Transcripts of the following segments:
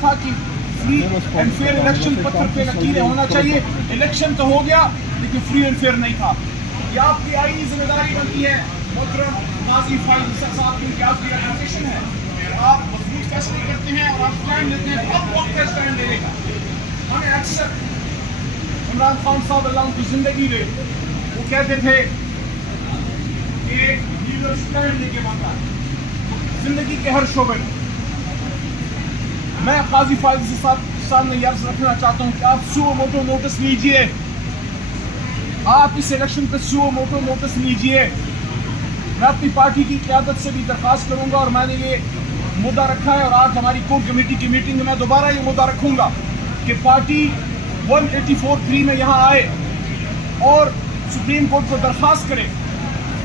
تھا کہ free and fair election پتھر پہ لکیریں ہونا چاہیے. الیکشن تو ہو گیا لیکن فری اینڈ فیئر نہیں تھا. یہ آپ کی آئینی ذمہ داری بنتی ہے محترم قاضی فائز حسن صاحب, کیونکہ آپ کی آرگنائزیشن ہے, آپ مضبوط فیصلے کرتے ہیں اور آپ اسٹینڈ لیتے ہیں. اب وقت کا اسٹینڈ لینے کا. ہمیں اکثر عمران خان صاحب اللہ ان کی زندگی میں وہ کہتے تھے کہ لیڈر اسٹینڈ لے کے بنتا ہے زندگی کے ہر شعبے میں. میں قاضی فائز صاحب کے سامنے یہ عرض رکھنا چاہتا ہوں کہ آپ سو موٹو نوٹس لیجئے, آپ اس الیکشن پہ سو موٹو نوٹس لیجئے. میں اپنی پارٹی کی قیادت سے بھی درخواست کروں گا اور میں نے یہ مدعا رکھا ہے اور آج ہماری کور کمیٹی کی میٹنگ میں میں دوبارہ یہ مدعا رکھوں گا کہ پارٹی 184(3) میں یہاں آئے اور سپریم کورٹ کو درخواست کرے,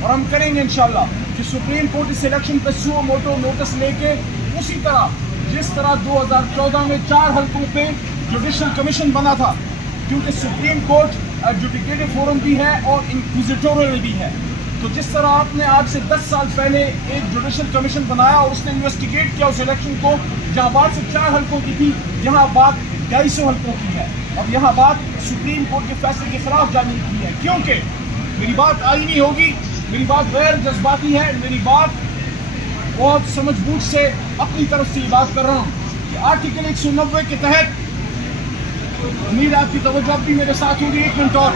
اور ہم کریں گے انشاءاللہ کہ سپریم کورٹ اس الیکشن پہ سو موٹو نوٹس لے کے اسی طرح جس طرح 2014 میں 4 حلقوں پہ جوڈیشل کمیشن بنا تھا, کیونکہ سپریم کورٹ ایڈجوڈیکیٹو فورم بھی ہے اور انکوزیٹورل بھی ہے, تو جس طرح آپ نے آج سے 10 سال پہلے ایک جوڈیشل کمیشن بنایا اور اس نے انویسٹیگیٹ کیا اس الیکشن کو, جہاں بات سے 4 حلقوں کی تھی یہاں بات 250 حلقوں کی ہے, اور یہاں بات سپریم کورٹ کے فیصلے کے خلاف جانے کی ہے. کیونکہ میری بات آئینی ہوگی, میری بات غیر جذباتی ہے, میری بات بہت سمجھ بوجھ سے اپنی طرف سے یہ بات کر رہا ہوں کہ آرٹیکل 190 کے تحت, امید آپ کی توجہ اب بھی میرے ساتھ ہوگی 1 منٹ اور,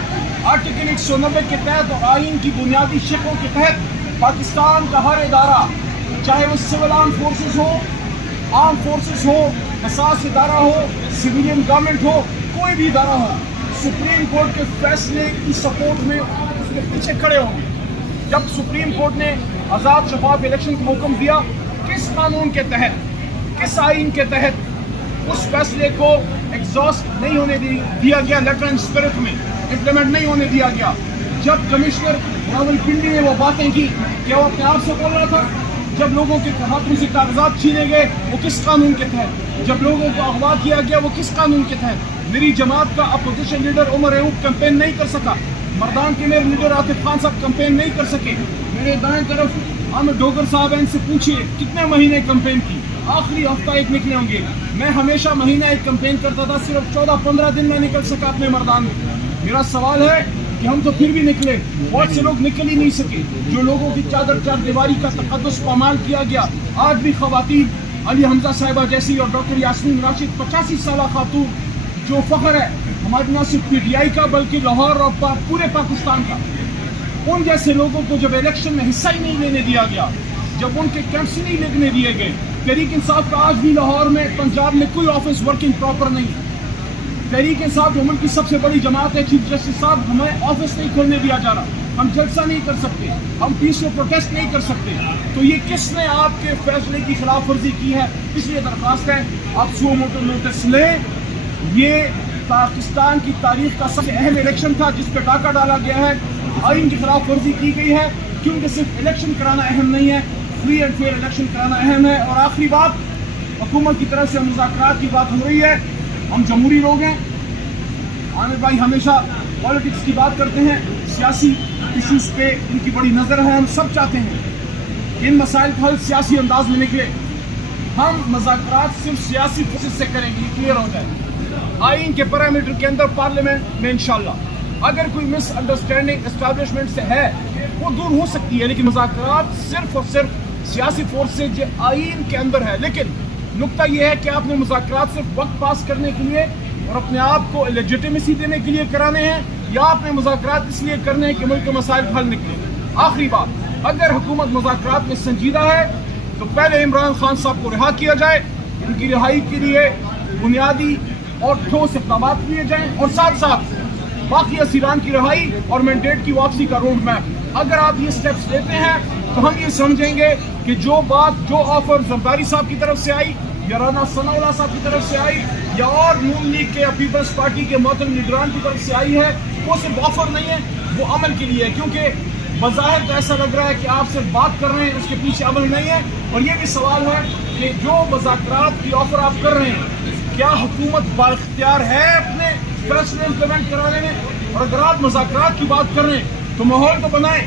آرٹیکل 190 کے تحت اور آئین کی بنیادی شقوں کے تحت پاکستان کا ہر ادارہ, چاہے وہ سول آرم فورسز ہو, آرم فورسز ہو, حساس ادارہ ہو, سویلین گورنمنٹ ہو, کوئی بھی ادارہ ہو, سپریم کورٹ کے فیصلے کی سپورٹ میں اس کے پیچھے کھڑے ہوں گے. جب سپریم کورٹ نے آزاد شفاف الیکشن کا حکم دیا, کس قانون کے تحت, کس آئین کے تحت اس فیصلے کو ایگزاسٹ نہیں ہونے دیا گیا, لیٹر اینڈ اسپرٹ میں امپلیمنٹ نہیں ہونے دیا گیا. جب کمشنر راولپنڈی نے وہ باتیں کی, کیا وہ اپنے آپ سے بول رہا تھا؟ جب لوگوں کے ہاتھوں سے کاغذات چھینے گئے وہ کس قانون کے تحت؟ جب لوگوں کو اغوا کیا گیا وہ کس قانون کے تحت؟ میری جماعت کا opposition leader Omar Ayub campaign نہیں کر سکا, مردان کے میرے لیڈر عاطف خان صاحب کمپین نہیں کر سکے, میرے دائیں طرف عامر ڈوگر صاحب ہیں, ان سے پوچھئے کتنے مہینے کمپین کی, آخری ہفتہ ایک نکلے ہوں گے. میں ہمیشہ مہینہ ایک کمپین کرتا تھا, صرف 14-15 دن میں نکل سکا اپنے مردان میں. میرا سوال ہے کہ ہم تو پھر بھی نکلے, بہت سے لوگ نکل ہی نہیں سکے. جو لوگوں کی چادر چار دیواری کا تقدس پامال کیا گیا, آج بھی خواتین علی حمزہ صاحبہ جیسی اور ڈاکٹر یاسمین راشد 85 سالہ خاتون, جو فخر ہے ہماری نہ صرف پی ٹی آئی کا بلکہ لاہور اور پورے پاکستان کا, ان جیسے لوگوں کو جب الیکشن میں حصہ ہی نہیں لینے دیا گیا, جب ان کے کیمپس نہیں لگنے دیے گئے. تحریک انصاف کا آج بھی لاہور میں, پنجاب میں کوئی آفس ورکنگ پراپر نہیں. تحریک انصاف جو ملک کی سب سے بڑی جماعت ہے, چیف جسٹس صاحب ہمیں آفس نہیں کھولنے دیا جا رہا, ہم جلسہ نہیں کر سکتے, ہم پیسفل پروٹیسٹ نہیں کر سکتے. تو یہ کس نے آپ کے فیصلے کی خلاف ورزی کی ہے؟ اس لیے درخواست ہے آپ سو موٹو نوٹس لیں. یہ پاکستان کی تاریخ کا سب سے اہم الیکشن تھا جس پہ ڈاکہ ڈالا گیا ہے, آئین کی خلاف ورزی کی گئی ہے, کیونکہ صرف الیکشن کرانا اہم نہیں ہے, فری اینڈ فیئر الیکشن کرانا اہم ہے. اور آخری بات, حکومت کی طرف سے مذاکرات کی بات ہو رہی ہے, ہم جمہوری لوگ ہیں, عامر بھائی ہمیشہ پالیٹکس کی بات کرتے ہیں, سیاسی ایشوز پہ ان کی بڑی نظر ہے. ہم سب چاہتے ہیں کہ ان مسائل کا حل سیاسی انداز میں نکلے. ہم مذاکرات صرف سیاسی فوسز سے کریں گے, یہ کلیئر ہو جائے. آئین کے پیرامیٹر کے اندر پارلیمنٹ میں انشاءاللہ اگر کوئی مس انڈرسٹینڈنگ اسٹیبلشمنٹ سے ہے وہ دور ہو سکتی ہے, لیکن مذاکرات صرف اور صرف سیاسی فورس سے جو آئین کے اندر ہے. لیکن نقطہ یہ ہے کہ آپ نے مذاکرات صرف وقت پاس کرنے کے لیے اور اپنے آپ کو لیجیٹیمیسی دینے کے لیے کرانے ہیں, یا آپ نے مذاکرات اس لیے کرنے ہیں کہ ملک کے مسائل حل نکلے. آخری بات, اگر حکومت مذاکرات میں سنجیدہ ہے تو پہلے عمران خان صاحب کو رہا کیا جائے, ان کی رہائی کے لیے بنیادی اور ٹھوس اقدامات لیے جائیں, اور ساتھ ساتھ باقی اسیران کی رہائی اور مینڈیٹ کی واپسی کا روڈ میپ. اگر آپ یہ سٹیپس لیتے ہیں تو ہم یہ سمجھیں گے کہ جو بات, جو آفر زرداری صاحب کی طرف سے آئی یا رانا ثناء اللہ صاحب کی طرف سے آئی یا اور نون لیگ کے پیپلز پارٹی کے محترم لیڈران کی طرف سے آئی ہے, وہ صرف آفر نہیں ہے, وہ عمل کے لیے ہے. کیونکہ بظاہر تو ایسا لگ رہا ہے کہ آپ صرف بات کر رہے ہیں, اس کے پیچھے عمل نہیں ہے. اور یہ بھی سوال ہے کہ جو مذاکرات کی آفر آپ کر رہے ہیں, کیا حکومت بااختیار ہے اپنے فیصلے امپلیمنٹ کرانے میں؟ اور اگر آپ مذاکرات کی بات کر رہے ہیں تو ماحول تو بنائیں.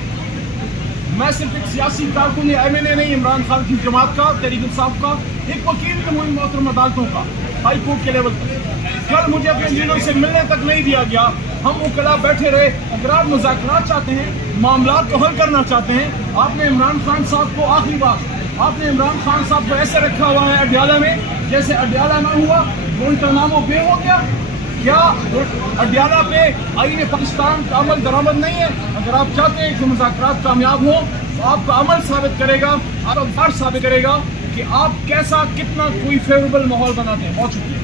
میں صرف ایک سیاسی کارکن یا ایم این اے نہیں, عمران خان کی جماعت کا, تحریک انصاف کا ایک وکیل کے محترم عدالتوں کا, ہائی کورٹ کے لیول پر. کل مجھے اپنے انجینئروں سے ملنے تک نہیں دیا گیا. ہم وکلا بیٹھے رہے. اگر آپ مذاکرات چاہتے ہیں, معاملات کو حل کرنا چاہتے ہیں, آپ نے عمران خان صاحب کو آخری بار آپ نے عمران خان صاحب کو ایسے رکھا ہوا ہے اڈیالہ میں جیسے اڈیالہ نہ ہوا, گوانٹانامو بے ہو گیا. کیا اڈیالہ پہ آئین پاکستان کا عمل درآمد نہیں ہے؟ اگر آپ چاہتے ہیں کہ مذاکرات کامیاب ہوں تو آپ کا عمل ثابت کرے گا, آپ کا ثابت کرے گا کہ آپ کیسا کتنا کوئی فیوریبل ماحول بناتے ہیں. بہت شکریہ.